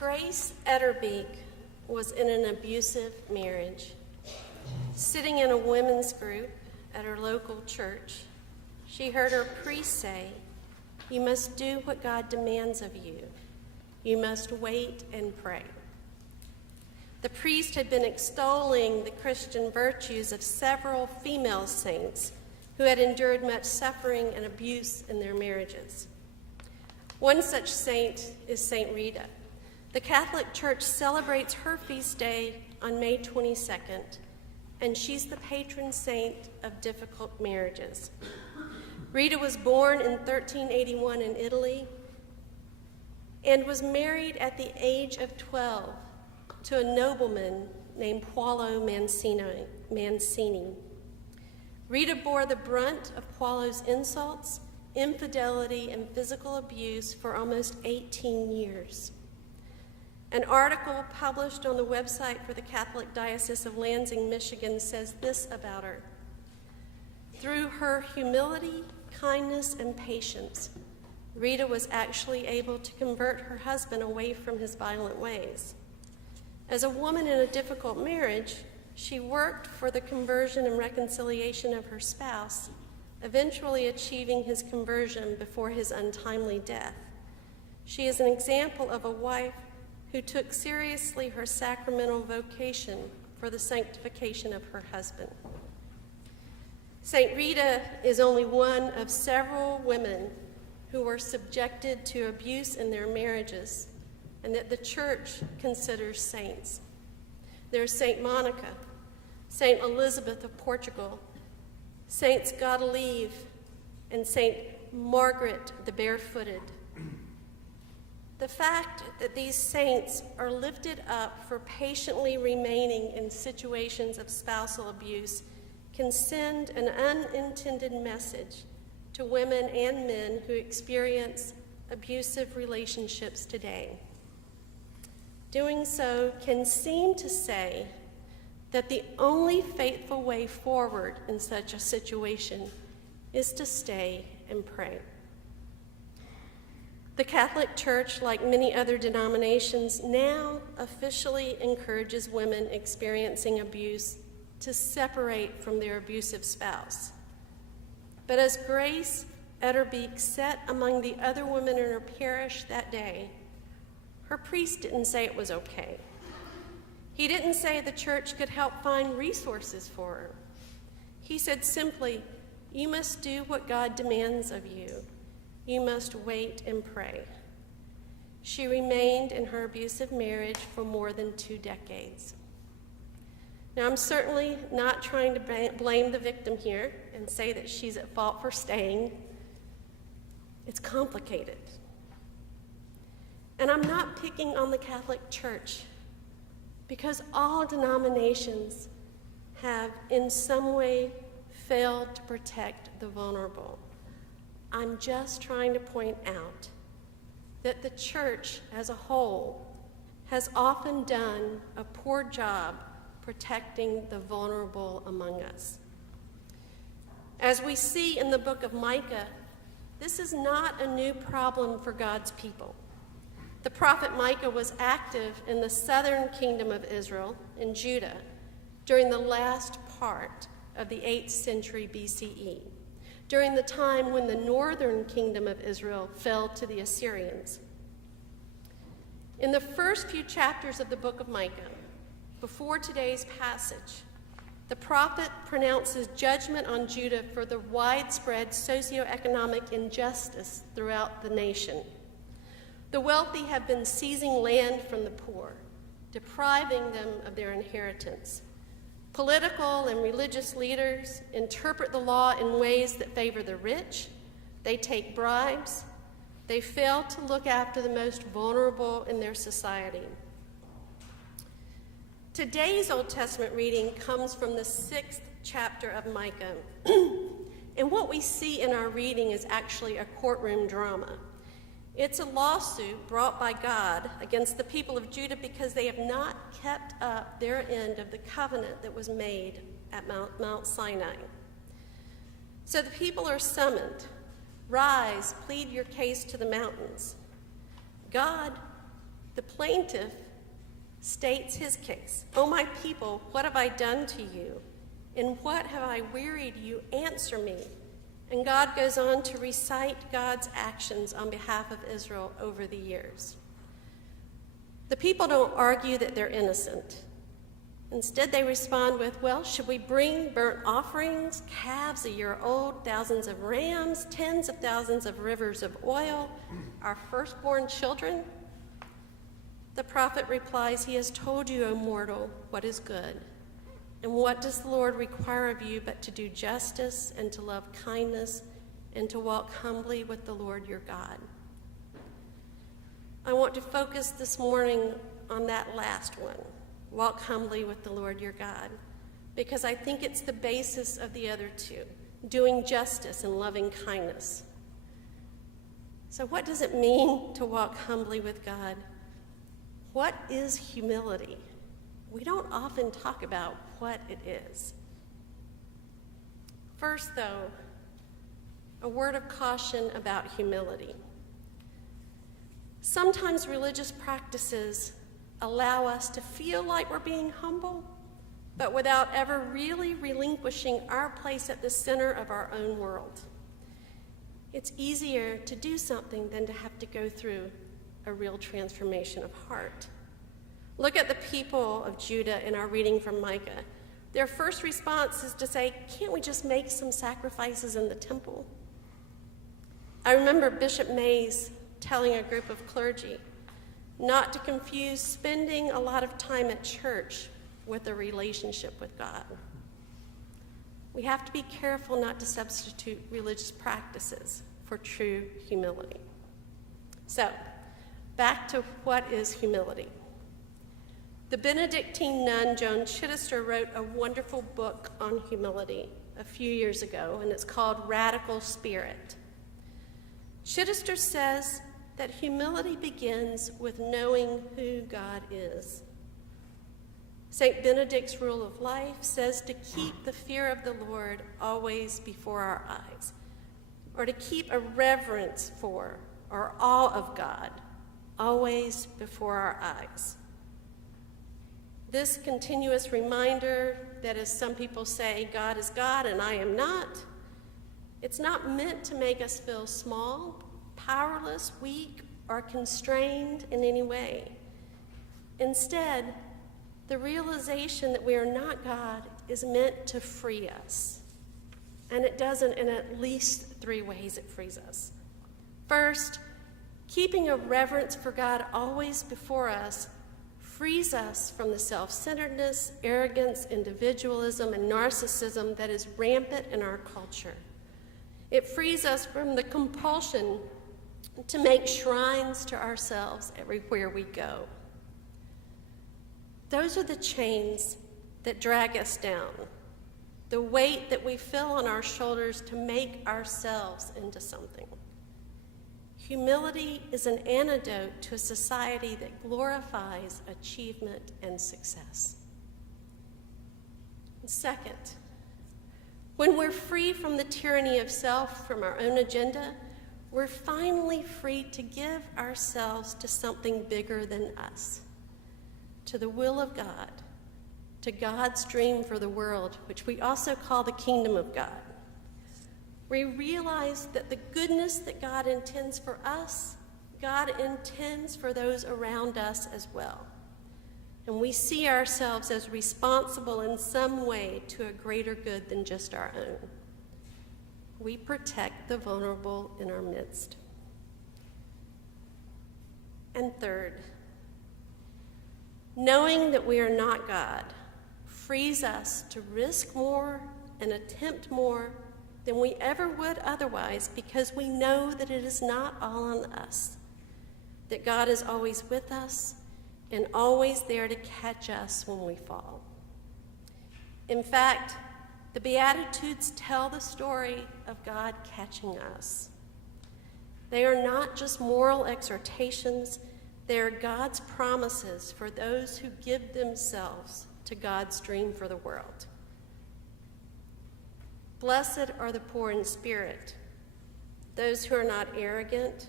Grace Etterbeek was in an abusive marriage. Sitting in a women's group at her local church, she heard her priest say, "You must do what God demands of you. You must wait and pray." The priest had been extolling the Christian virtues of several female saints who had endured much suffering and abuse in their marriages. One such saint is Saint Rita. The Catholic Church celebrates her feast day on May 22nd, and she's the patron saint of difficult marriages. Rita was born in 1381 in Italy and was married at the age of 12 to a nobleman named Paolo Mancini. Rita bore the brunt of Paolo's insults, infidelity, and physical abuse for almost 18 years. An article published on the website for the Catholic Diocese of Lansing, Michigan says this about her: "Through her humility, kindness, and patience, Rita was actually able to convert her husband away from his violent ways. As a woman in a difficult marriage, she worked for the conversion and reconciliation of her spouse, eventually achieving his conversion before his untimely death. She is an example of a wife who took seriously her sacramental vocation for the sanctification of her husband." St. Rita is only one of several women who were subjected to abuse in their marriages and that the Church considers saints. There's St. Monica, St. Elizabeth of Portugal, Saints Godelieve, and St. Margaret the Barefooted. The fact that these saints are lifted up for patiently remaining in situations of spousal abuse can send an unintended message to women and men who experience abusive relationships today. Doing so can seem to say that the only faithful way forward in such a situation is to stay and pray. The Catholic Church, like many other denominations, now officially encourages women experiencing abuse to separate from their abusive spouse. But as Grace Etterbeek sat among the other women in her parish that day, her priest didn't say it was okay. He didn't say the church could help find resources for her. He said simply, "You must do what God demands of you. You must wait and pray." She remained in her abusive marriage for more than 2 decades. Now, I'm certainly not trying to blame the victim here and say that she's at fault for staying. It's complicated. And I'm not picking on the Catholic Church, because all denominations have in some way failed to protect the vulnerable. I'm just trying to point out that the church as a whole has often done a poor job protecting the vulnerable among us. As we see in the book of Micah, this is not a new problem for God's people. The prophet Micah was active in the southern kingdom of Israel, in Judah, during the last part of the 8th century BCE, during the time when the northern kingdom of Israel fell to the Assyrians. In the first few chapters of the book of Micah, before today's passage, the prophet pronounces judgment on Judah for the widespread socioeconomic injustice throughout the nation. The wealthy have been seizing land from the poor, depriving them of their inheritance. Political and religious leaders interpret the law in ways that favor the rich. They take bribes. They fail to look after the most vulnerable in their society. Today's Old Testament reading comes from the 6th chapter of Micah. And what we see in our reading is actually a courtroom drama. It's a lawsuit brought by God against the people of Judah because they have not kept up their end of the covenant that was made at Mount Sinai. So the people are The plaintiff states his case. "O my people, what have I done to you? In what have I wearied you? Answer me." And God goes on to recite God's actions on behalf of Israel over the years. The people don't argue that they're innocent. Instead, they respond with, "Well, should we bring burnt offerings, calves a year old, thousands of rams, tens of thousands of rivers of oil, our firstborn children?" The prophet replies, "He has told you, O mortal, what is good. And what does the Lord require of you but to do justice and to love kindness and to walk humbly with the Lord your God?" I want to focus this morning on that last one, walk humbly with the Lord your God, because I think it's the basis of the other two, doing justice and loving kindness. So what does it mean to walk humbly with God? What is humility? We don't often talk about what it is. First, though, a word of caution about humility. Sometimes religious practices allow us to feel like we're being humble, but without ever really relinquishing our place at the center of our own world. It's easier to do something than to have to go through a real transformation of heart. Look at the people of Judah in our reading from Micah. Their first response is to say, "Can't we just make some sacrifices in the temple?" I remember Bishop Mays telling a group of clergy not to confuse spending a lot of time at church with a relationship with God. We have to be careful not to substitute religious practices for true humility. So, back to what is humility. The Benedictine nun Joan Chittister wrote a wonderful book on humility a few years ago, and it's called Radical Spirit. Chittister says that humility begins with knowing who God is. St. Benedict's rule of life says to keep the fear of the Lord always before our eyes, or to keep a reverence for or awe of God always before our eyes. This continuous reminder that, as some people say, God is God and I am not, it's not meant to make us feel small, powerless, weak, or constrained in any way. Instead, the realization that we are not God is meant to free us. And it does in at least 3 ways it frees us. First, keeping a reverence for God always before us frees us from the self-centeredness, arrogance, individualism, and narcissism that is rampant in our culture. It frees us from the compulsion to make shrines to ourselves everywhere we go. Those are the chains that drag us down, the weight that we feel on our shoulders to make ourselves into something. Humility is an antidote to a society that glorifies achievement and success. And second, when we're free from the tyranny of self, from our own agenda, we're finally free to give ourselves to something bigger than us, to the will of God, to God's dream for the world, which we also call the kingdom of God. We realize that the goodness that God intends for us, God intends for those around us as well. And we see ourselves as responsible in some way to a greater good than just our own. We protect the vulnerable in our midst. And third, knowing that we are not God frees us to risk more and attempt more than we ever would otherwise, because we know that it is not all on us, that God is always with us and always there to catch us when we fall. In fact, the Beatitudes tell the story of God catching us. They are not just moral exhortations, they are God's promises for those who give themselves to God's dream for the world. Blessed are the poor in spirit, those who are not arrogant,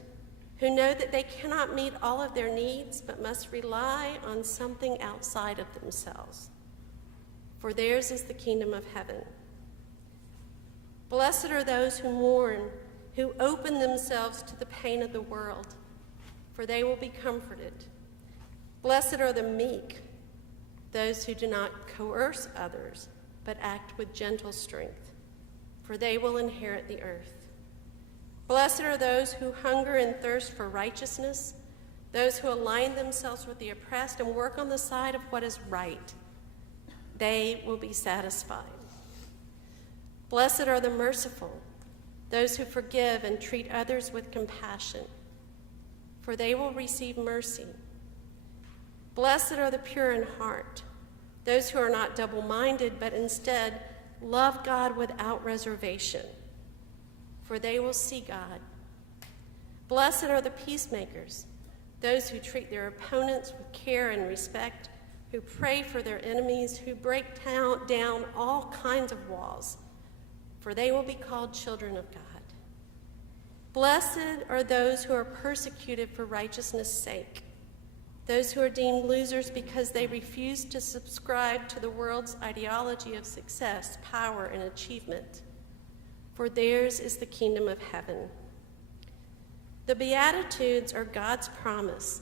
who know that they cannot meet all of their needs but must rely on something outside of themselves. For theirs is the kingdom of heaven. Blessed are those who mourn, who open themselves to the pain of the world, for they will be comforted. Blessed are the meek, those who do not coerce others, but act with gentle strength, for they will inherit the earth. Blessed are those who hunger and thirst for righteousness, those who align themselves with the oppressed and work on the side of what is right. They will be satisfied. Blessed are the merciful, those who forgive and treat others with compassion, for they will receive mercy. Blessed are the pure in heart, those who are not double-minded, but instead love God without reservation, for they will see God. Blessed are the peacemakers, those who treat their opponents with care and respect, who pray for their enemies, who break down all kinds of walls, for they will be called children of God. Blessed are those who are persecuted for righteousness' sake, those who are deemed losers because they refuse to subscribe to the world's ideology of success, power, and achievement, for theirs is the kingdom of heaven. The Beatitudes are God's promise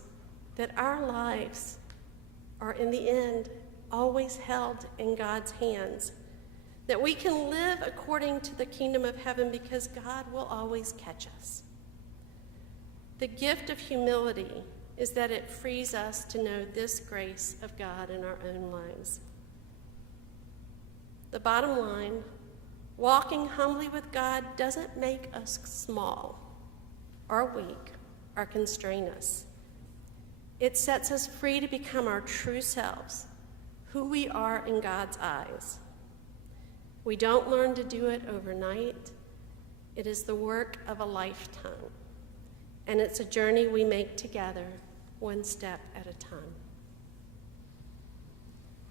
that our lives are, in the end, always held in God's hands, that we can live according to the kingdom of heaven because God will always catch us. The gift of humility is that it frees us to know this grace of God in our own lives. The bottom line, walking humbly with God doesn't make us small or weak or constrain us. It sets us free to become our true selves, who we are in God's eyes. We don't learn to do it overnight. It is the work of a lifetime, and it's a journey we make together, one step at a time.